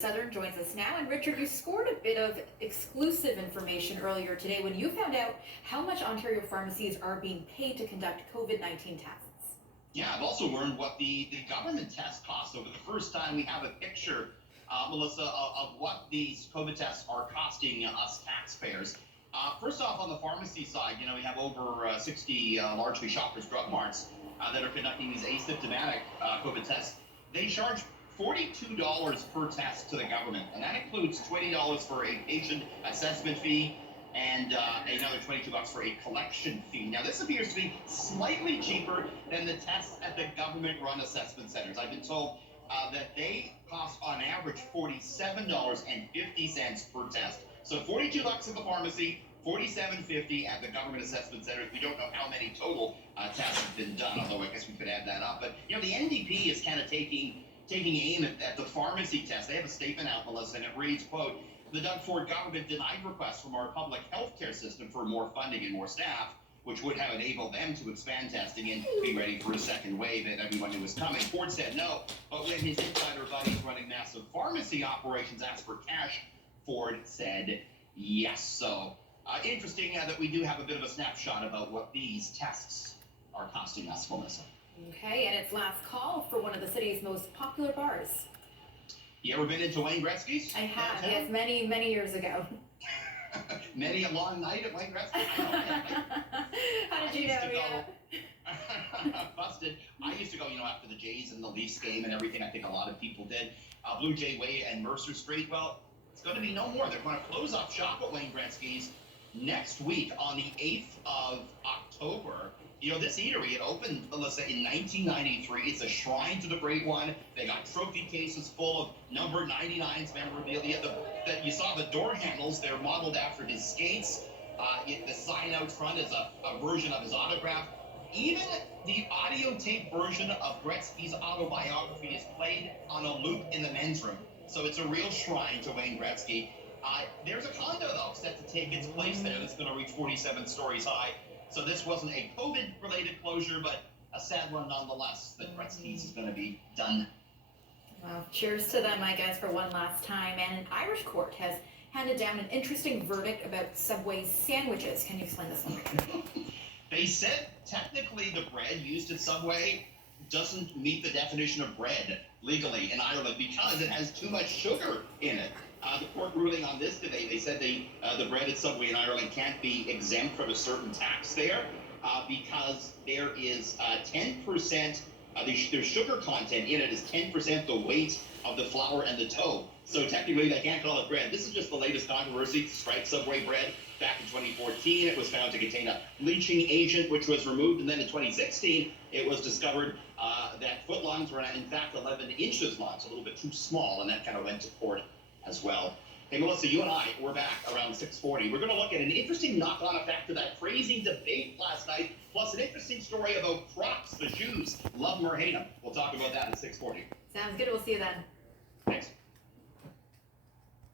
Southern joins us now. And Richard, you scored a bit of exclusive information earlier today when you found out how much Ontario pharmacies are being paid to conduct COVID-19 tests. Yeah, I've also learned what the government test costs. So for the first time, we have a picture, Melissa, of what these COVID tests are costing us taxpayers. First off, on the pharmacy side, we have over 60 largely Shoppers Drug Marts that are conducting these asymptomatic COVID tests. They charge $42 per test to the government, and that includes $20 for a patient assessment fee and another $22 for a collection fee. Now, this appears to be slightly cheaper than the tests at the government-run assessment centers. I've been told that they cost, on average, $47.50 per test. So $42 at the pharmacy, $47.50 at the government assessment centers. We don't know how many total tests have been done, although I guess we could add that up. But, the NDP is kind of taking aim at the pharmacy test. They have a statement out, Melissa, and it reads, quote, "The Doug Ford government denied requests from our public health care system for more funding and more staff, which would have enabled them to expand testing and be ready for a second wave that everyone knew was coming. Ford said no, but when his insider buddies running massive pharmacy operations asked for cash, Ford said yes." So interesting that we do have a bit of a snapshot about what these tests are costing us, Melissa. Okay, and it's last call for one of the city's most popular bars. You ever been into Wayne Gretzky's? I have, yes, many, many years ago. Many a long night at Wayne Gretzky's. How did you know? Yeah. Busted. I used to go, after the Jays and the Leafs game and everything. I think a lot of people did. Blue Jay Way and Mercer Street. Well, it's going to be no more. They're going to close up shop at Wayne Gretzky's next week on the 8th of October. This eatery, it opened, Melissa, in 1993. It's a shrine to the Great One. They got trophy cases full of number 99's memorabilia. You saw the door handles. They're modeled after his skates. The sign out front is a version of his autograph. Even the audio tape version of Gretzky's autobiography is played on a loop in the men's room. So it's a real shrine to Wayne Gretzky. There's a condo, though, set to take its place there. That's going to reach 47 stories high. So this wasn't a COVID-related closure, but a sad one nonetheless, that Gretzky's is going to be done. Well, cheers to them, I guess, for one last time. And an Irish court has handed down an interesting verdict about Subway sandwiches. Can you explain this one? They said technically the bread used at Subway doesn't meet the definition of bread legally in Ireland because it has too much sugar in it. The court ruling on this today, they said the bread at Subway in Ireland can't be exempt from a certain tax there because there is 10%, their sugar content in it is 10% the weight of the flour and the dough. So technically they can't call it bread. This is just the latest controversy to strike Subway bread. Back in 2014, it was found to contain a bleaching agent, which was removed. And then in 2016, it was discovered that footlongs were in fact 11 inches long, so a little bit too small, and that kind of went to court as well. Hey, Melissa, you and I, we're back around 6:40. We're going to look at an interesting knock-on effect to that crazy debate last night, plus an interesting story about Crocs, the shoes. Love them or hate them. We'll talk about that at 6:40. Sounds good. We'll see you then. Thanks.